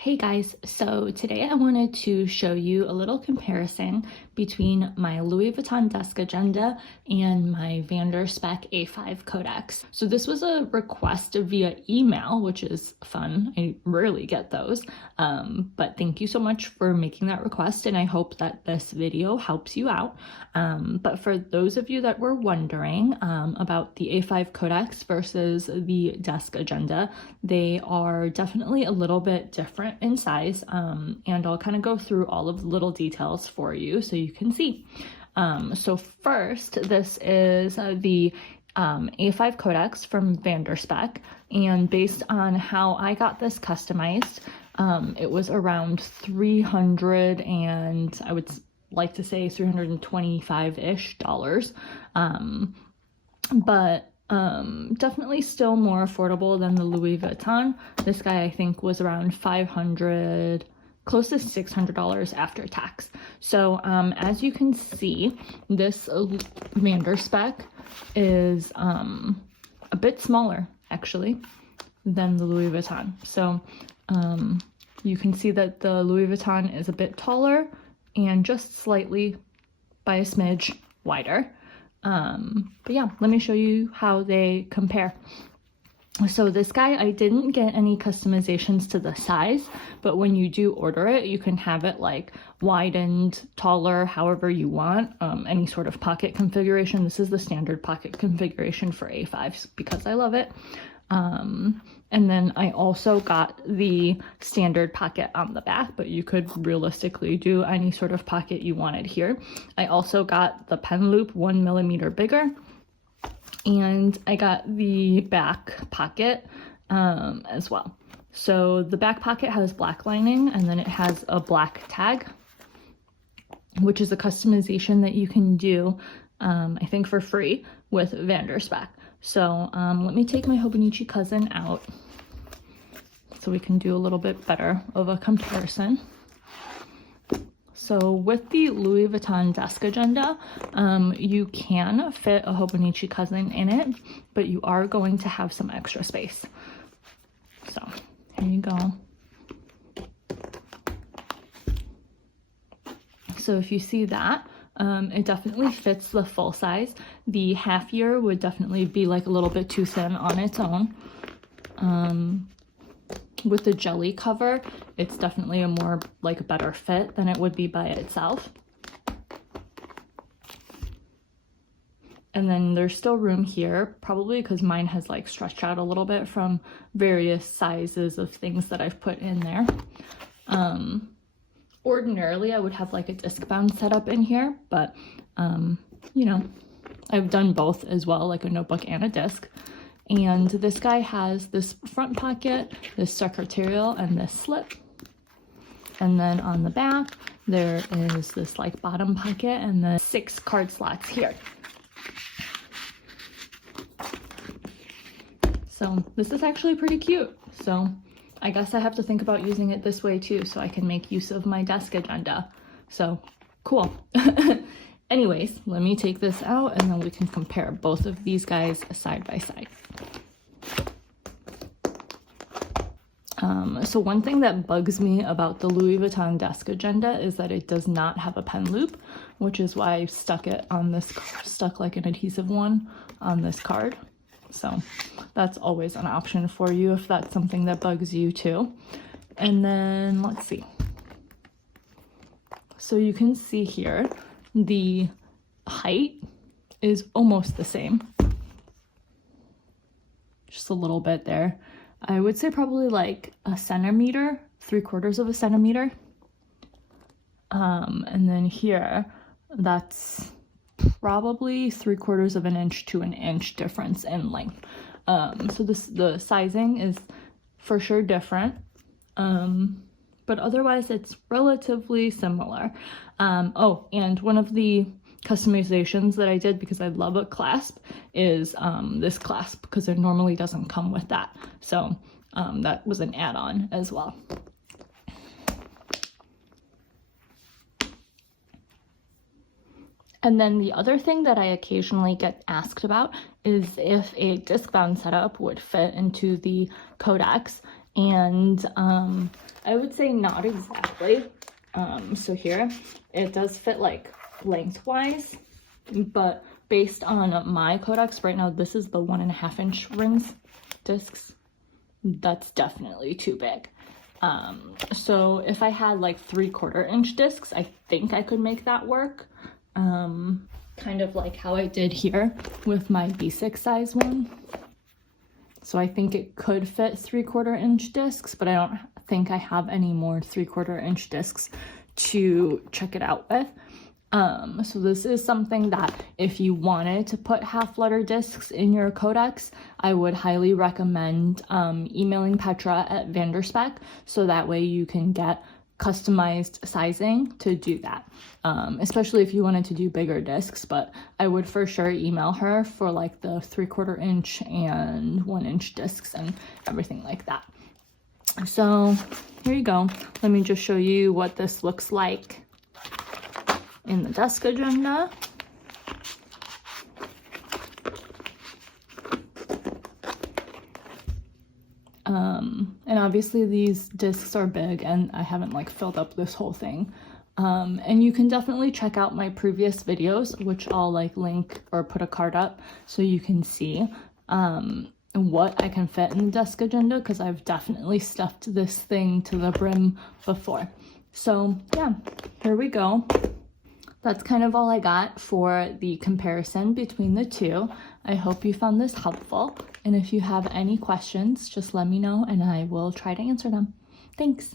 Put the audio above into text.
Hey guys, so today I wanted to show you a little comparison between my Louis Vuitton Desk Agenda and my Spek A5 Codex. So this was a request via email, which is fun. I rarely get those, but thank you so much for making that request, and I hope that this video helps you out. But for those of you that were wondering about the A5 Codex versus the Desk Agenda, they are definitely a little bit different in size, and I'll kind of go through all of the little details for you so you can see. So first, this is the A5 Codex from Spek, and based on how I got this customized, it was around 300 and I would like to say $325-ish, but definitely still more affordable than the Louis Vuitton. This guy I think was around $500, close to $600 after tax. So as you can see, this Spek is a bit smaller actually than the Louis Vuitton. So you can see that the Louis Vuitton is a bit taller and just slightly by a smidge wider. But yeah, let me show you how they compare. So this guy, I didn't get any customizations to the size, but when you do order it, you can have it like widened, taller, however you want, any sort of pocket configuration. This is the standard pocket configuration for A5s because I love it. And then I also got the standard pocket on the back, but you could realistically do any sort of pocket you wanted here. I also got the pen loop 1 millimeter bigger, and I got the back pocket as well. So the back pocket has black lining, and then it has a black tag, which is a customization that you can do, I think for free with Spek. So let me take my Hobonichi cousin out so we can do a little bit better of a comparison. So with the Louis Vuitton Desk Agenda, you can fit a Hobonichi cousin in it, but you are going to have some extra space. So here you go. So if you see that, it definitely fits the full size. The half year would definitely be like a little bit too thin on its own. With the jelly cover, it's definitely a more like better fit than it would be by itself. And then there's still room here, probably because mine has like stretched out a little bit from various sizes of things that I've put in there. Ordinarily, I would have like a disc bound setup in here, but you know, I've done both as well, like a notebook and a disc. And this guy has this front pocket, this secretarial, and this slip. And then on the back, there is this like bottom pocket and the 6 card slots here. So this is actually pretty cute. So I guess I have to think about using it this way too, so I can make use of my desk agenda. So cool. Anyways, let me take this out and then we can compare both of these guys side by side. So one thing that bugs me about the Louis Vuitton Desk Agenda is that it does not have a pen loop, which is why I stuck it on this, stuck like an adhesive one on this card. So that's always an option for you if that's something that bugs you too. And then let's see. So you can see here, the height is almost the same. Just a little bit there. I would say probably like a centimeter, 3/4 of a centimeter. And then here, that's probably 3/4 of an inch to an inch difference in length. So the sizing is for sure different, but otherwise it's relatively similar. Oh, and one of the customizations that I did, because I love a clasp, is this clasp, because it normally doesn't come with that. So that was an add-on as well. And then the other thing that I occasionally get asked about is if a disc bound setup would fit into the Codex. And I would say not exactly. So here, it does fit like lengthwise, but based on my Codex right now, this is the 1.5 inch rings discs. That's definitely too big. So if I had like 3/4 inch discs, I think I could make that work. Kind of like how I did here with my B6 size one. So I think it could fit 3/4 inch discs, but I don't think I have any more 3/4 inch discs to check it out with. So this is something that if you wanted to put half letter discs in your Codex, I would highly recommend emailing Petra at Vanderspek, so that way you can get customized sizing to do that, especially if you wanted to do bigger discs. But I would for sure email her for like the 3/4 inch and 1 inch discs and everything like that. So here you go. Let me just show you what this looks like in the desk agenda. And obviously these discs are big and I haven't like filled up this whole thing. And you can definitely check out my previous videos, which I'll like link or put a card up so you can see what I can fit in the desk agenda, because I've definitely stuffed this thing to the brim before. So yeah, here we go. That's kind of all I got for the comparison between the two. I hope you found this helpful. And if you have any questions, just let me know and I will try to answer them. Thanks.